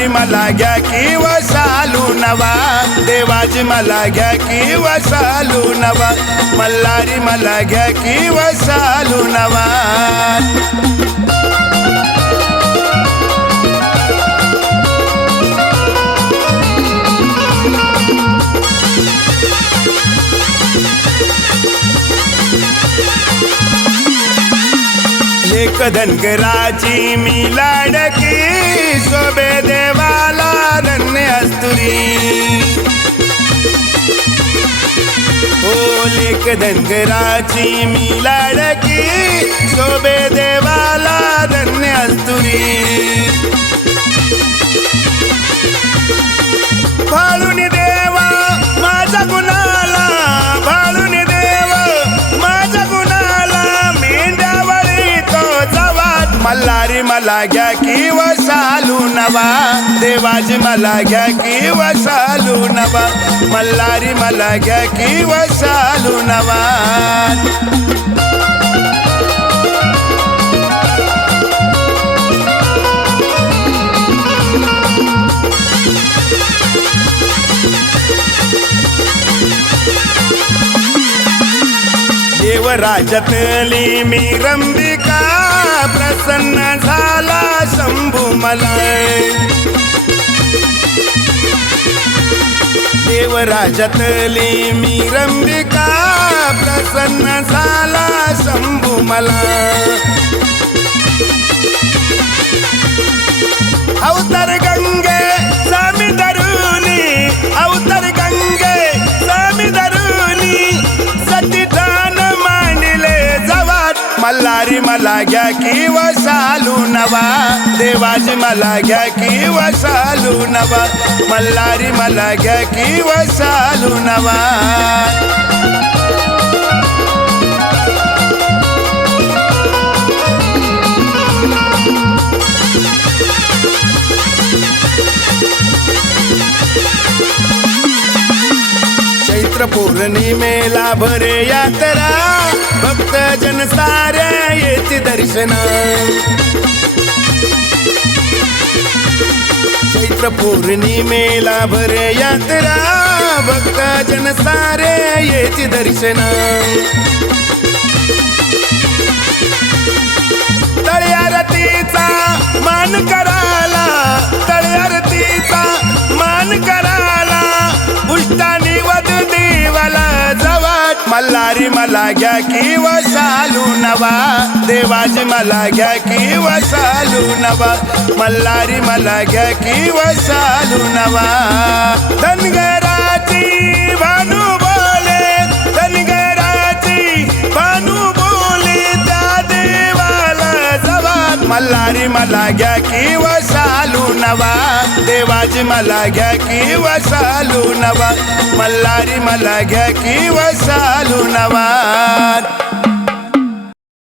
मल्हारी मला घ्या की वसालू नवा, देवाजी मला घ्या की वसालू नवा, मल्हारी मला घ्या की वसालू नवा. लेक धनगराची मी लाडकी, शोभे देवाला धन्य अस्तुरी. ओ लेक धनगराची मी लाडकी, शोभे देवाला धन्य अस्तुरी. भाळून देवा माझ्या गुणाला, भाळून देवा माझ्या गुणाला, मेंढ्यावळी तो जवात. मल्हारी मला घ्या की वसालू नवा, देवाजी मला घ्या की वसालू नवा, मल्हारी मला घ्या की वसालू नवा. देवराजातली मी रंबिका, प्रसन्न झाला शंभू मला. देवराजातली मी रंबिका, प्रसन्न झाला शंभू मला. अवतार गंगे स्वामी धरुनी, अवतार गंगे स्वामी धरुनी, सती मल्हारी मला घ्या की वसालू नवा, देवाजी मला घ्या की वसालू नवा, मल्हारी मला घ्या की वसालू नवा. चैत्र पौर्णिमेला भरे यात्रा, भक्त जन साऱ्या येते दर्शना. चैत्र पौर्णिमेला भरे यात्रा, भक्त जन साऱ्या येते दर्शना. तळ्यारतीचा मान कराला, तळ्यारतीचा मान कराला, उष्टानी वद देवाला जवाट. मल्हारी मला घ्या की वसालू नवा, देवाजी मला घ्या की वसालू नवा, मल्हारी मला घ्या की वसालू नवा. धनगराची भानू बोले, धनगराची भानू बोले, त्या देवाला जवाट. मल्हारी मला घ्या की वसालू नवा, देवाजी मला घ्या की वसालू नवा, मल्हारी मला घ्या की वसालू नवा.